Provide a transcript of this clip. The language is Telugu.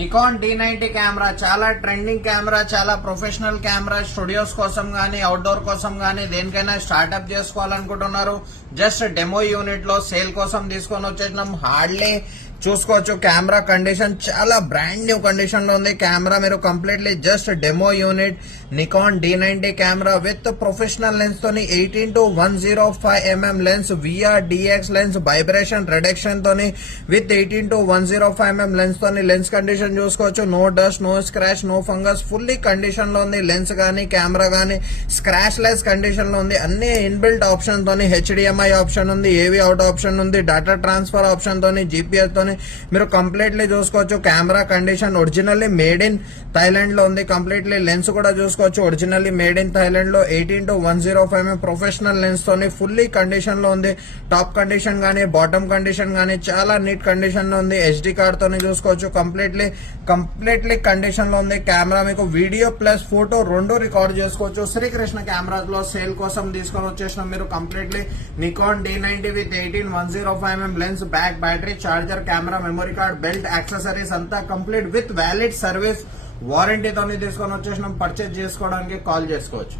నికాన్ D90 కెమెరా చాలా ట్రెండింగ్ కెమెరా, చాలా ప్రొఫెషనల్ కెమెరా. స్టూడియోస్ కోసం గానీ, అవుట్డోర్ కోసం గానీ దేనికైనా స్టార్ట్అప్ చేసుకోవాలనుకుంటున్నారు, జస్ట్ డెమో యూనిట్ లో సేల్ కోసం తీసుకొని వచ్చేసినాం. హార్డ్లీ చూసుకోవచ్చు కెమెరా కండిషన్ చాలా బ్రాండ్ న్యూ కండిషన్ లో ఉంది. కెమెరా మీరు completely just demo unit Nikon D90 camera with professional lens తోని 18-105mm lens, VR DX lens, vibration reduction తోని విత్ 18-105mm లెన్స్ తోని లెన్స్ కండిషన్ చూసుకోవచ్చు. No dust, no scratch, no fungus, fully condition లో ఉంది. లెన్స్ గానీ కెమెరా గానీ స్క్రాచ్ లెస్ కండిషన్ లో ఉంది. అన్ని ఇన్బిల్ట్ ఆప్షన్ తోని HDMI ఆప్షన్ ఉంది, AV అవుట్ ఆప్షన్ ఉంది, డేటా ట్రాన్స్ఫర్ ఆప్షన్ తోని, GPS తోని మీరు కంప్లీట్లీ చూసుకోవచ్చు. Camera condition originally made in Thailand లో ఉంది. కంప్లీట్లీ లెన్స్ కూడా చూసుకోవచ్చు, ఒరిజినల్లీ మేడ్ ఇన్ థైలాండ్ లో 18-105mm ప్రొఫెషనల్ లెన్స్ తోని ఫుల్లీ కండిషన్ లో ఉంది. టాప్ కండిషన్ గానీ, బాటమ్ కండిషన్ గానీ చాలా నీట్ కండిషన్ లో ఉంది. SD కార్డ్ తోని చూసుకోవచ్చు. కంప్లీట్లీ కండిషన్ లో ఉంది. కెమెరా మీకు వీడియో ప్లస్ ఫోటో రెండు రికార్డ్ చేసుకోవచ్చు. శ్రీకృష్ణ కెమెరాస్ లో సేల్ కోసం తీసుకొని వచ్చేసిన మీరు completely Nikon D90 with 18-105mm lens, back battery, charger, camera, memory card, belt, accessories అంతా కంప్లీట్ విత్ వ్యాలిడ్ సర్వీస్ వారంటీతో తీసుకొని వచ్చేసినాం. పర్చేజ్ చేసుకోవడానికి కాల్ చేసుకోవచ్చు.